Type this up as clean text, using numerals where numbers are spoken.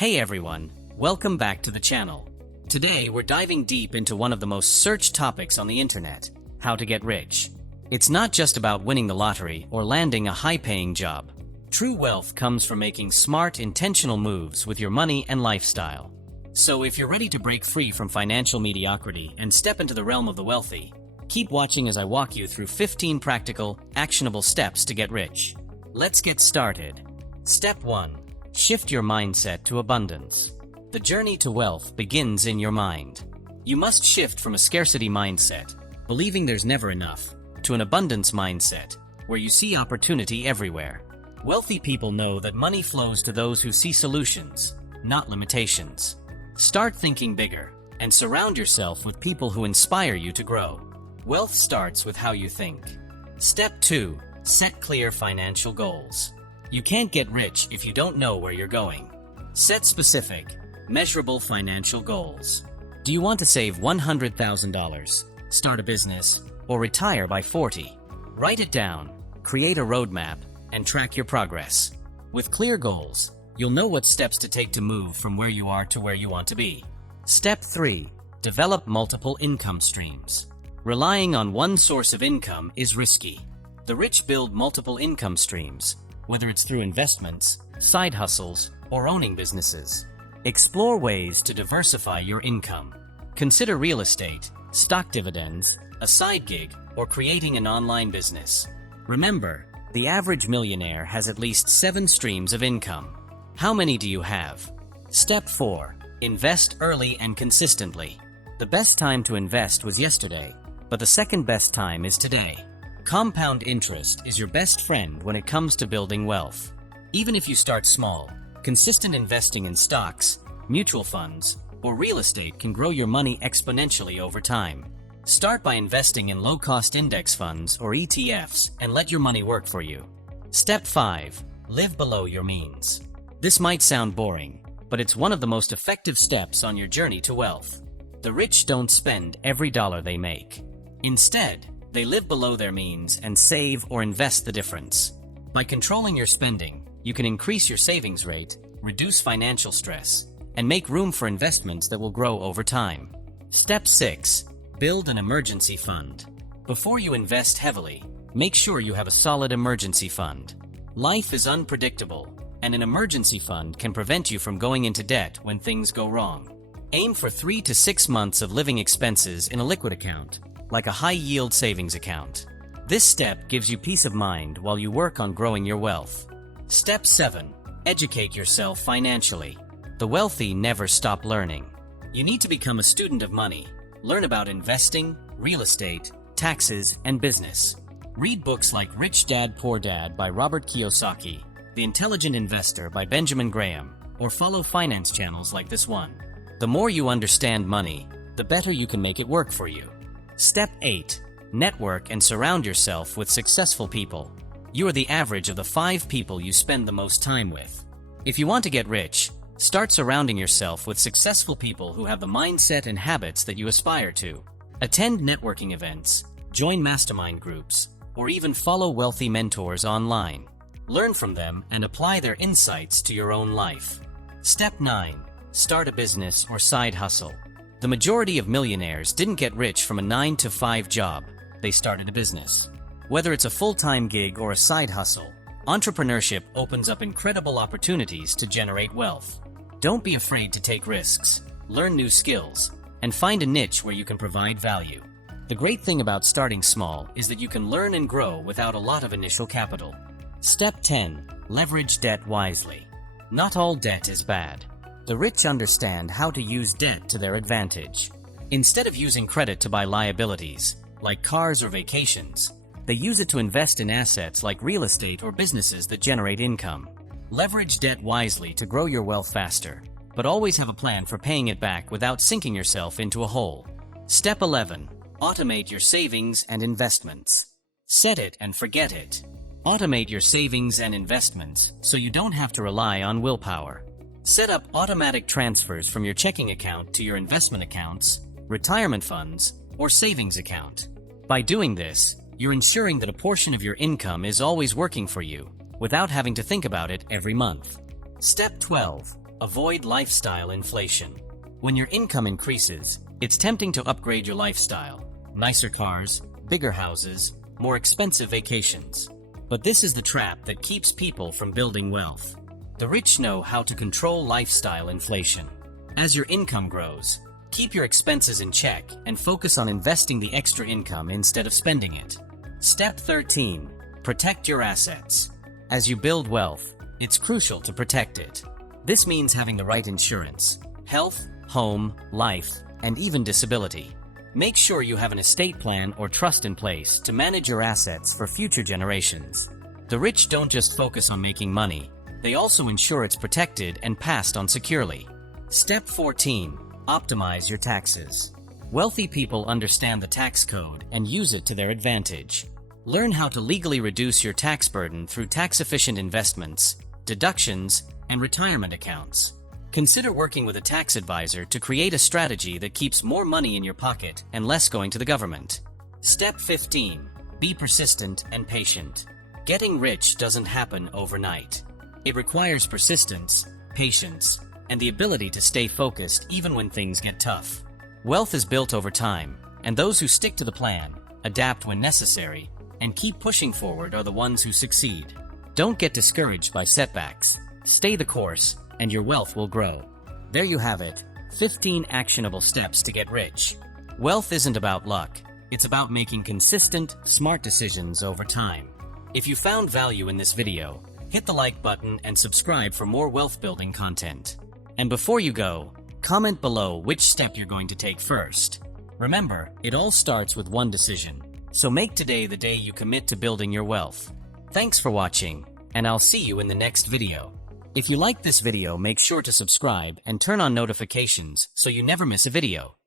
Hey everyone, welcome back to the channel. Today we're diving deep into one of the most searched topics on the internet, how to get rich. It's not just about winning the lottery or landing a high-paying job. True wealth comes from making smart, intentional moves with your money and lifestyle. So if you're ready to break free from financial mediocrity and step into the realm of the wealthy, keep watching as I walk you through 15 practical, actionable steps to get rich. Let's get started. Step 1. Shift your mindset to abundance. The journey to wealth begins in your mind. You must shift from a scarcity mindset, believing there's never enough, to an abundance mindset, where you see opportunity everywhere. Wealthy people know that money flows to those who see solutions, not limitations. Start thinking bigger, and surround yourself with people who inspire you to grow. Wealth starts with how you think. Step 2. Set clear financial goals. You can't get rich if you don't know where you're going. Set specific, measurable financial goals. Do you want to save $100,000, start a business, or retire by 40? Write it down, create a roadmap, and track your progress. With clear goals, you'll know what steps to take to move from where you are to where you want to be. Step 3. Develop multiple income streams. Relying on one source of income is risky. The rich build multiple income streams, whether it's through investments, side hustles, or owning businesses. Explore ways to diversify your income. Consider real estate, stock dividends, a side gig, or creating an online business. Remember, the average millionaire has at least 7 streams of income. How many do you have? Step 4. Invest early and consistently. The best time to invest was yesterday, but the second best time is today. Compound interest is your best friend when it comes to building wealth. Even if you start small, consistent investing in stocks, mutual funds, or real estate can grow your money exponentially over time. Start by investing in low-cost index funds or ETFs and let your money work for you. Step 5. Live below your means. This might sound boring, but it's one of the most effective steps on your journey to wealth. The rich don't spend every dollar they make. Instead, they live below their means and save or invest the difference. By controlling your spending, you can increase your savings rate, reduce financial stress, and make room for investments that will grow over time. Step 6. Build an emergency fund. Before you invest heavily, make sure you have a solid emergency fund. Life is unpredictable, and an emergency fund can prevent you from going into debt when things go wrong. Aim for 3 to 6 months of living expenses in a liquid account, like a high-yield savings account. This step gives you peace of mind while you work on growing your wealth. Step 7. Educate yourself financially. The wealthy never stop learning. You need to become a student of money. Learn about investing, real estate, taxes, and business. Read books like Rich Dad, Poor Dad by Robert Kiyosaki, The Intelligent Investor by Benjamin Graham, or follow finance channels like this one. The more you understand money, the better you can make it work for you. Step 8. Network and surround yourself with successful people. You are the average of the 5 people you spend the most time with. If you want to get rich, start surrounding yourself with successful people who have the mindset and habits that you aspire to. Attend networking events, join mastermind groups, or even follow wealthy mentors online. Learn from them and apply their insights to your own life. Step 9. Start a business or side hustle. The majority of millionaires didn't get rich from a 9-to-5 job. They started a business. Whether it's a full-time gig or a side hustle, entrepreneurship opens up incredible opportunities to generate wealth. Don't be afraid to take risks, learn new skills, and find a niche where you can provide value. The great thing about starting small is that you can learn and grow without a lot of initial capital. Step 10. Leverage debt wisely. Not all debt is bad. The rich understand how to use debt to their advantage. Instead of using credit to buy liabilities, like cars or vacations, they use it to invest in assets like real estate or businesses that generate income. Leverage debt wisely to grow your wealth faster, but always have a plan for paying it back without sinking yourself into a hole. Step 11. Automate your savings and investments. Set it and forget it. Automate your savings and investments so you don't have to rely on willpower. Set up automatic transfers from your checking account to your investment accounts, retirement funds, or savings account. By doing this, you're ensuring that a portion of your income is always working for you, without having to think about it every month. Step 12. Avoid lifestyle inflation. When your income increases, it's tempting to upgrade your lifestyle. Nicer cars, bigger houses, more expensive vacations. But this is the trap that keeps people from building wealth. The rich know how to control lifestyle inflation. As your income grows, keep your expenses in check and focus on investing the extra income instead of spending it. Step 13. Protect your assets. As you build wealth, it's crucial to protect it. This means having the right insurance: health, home, life, and even disability. Make sure you have an estate plan or trust in place to manage your assets for future generations. The rich don't just focus on making money, they also ensure it's protected and passed on securely. Step 14. Optimize your taxes. Wealthy people understand the tax code and use it to their advantage. Learn how to legally reduce your tax burden through tax-efficient investments, deductions, and retirement accounts. Consider working with a tax advisor to create a strategy that keeps more money in your pocket and less going to the government. Step 15. Be persistent and patient. Getting rich doesn't happen overnight. It requires persistence, patience, and the ability to stay focused even when things get tough. Wealth is built over time, and those who stick to the plan, adapt when necessary, and keep pushing forward are the ones who succeed. Don't get discouraged by setbacks. Stay the course, and your wealth will grow. There you have it, 15 actionable steps to get rich. Wealth isn't about luck. It's about making consistent, smart decisions over time. If you found value in this video, hit the like button and subscribe for more wealth-building content. And before you go, comment below which step you're going to take first. Remember, it all starts with one decision. So make today the day you commit to building your wealth. Thanks for watching, and I'll see you in the next video. If you liked this video, make sure to subscribe and turn on notifications so you never miss a video.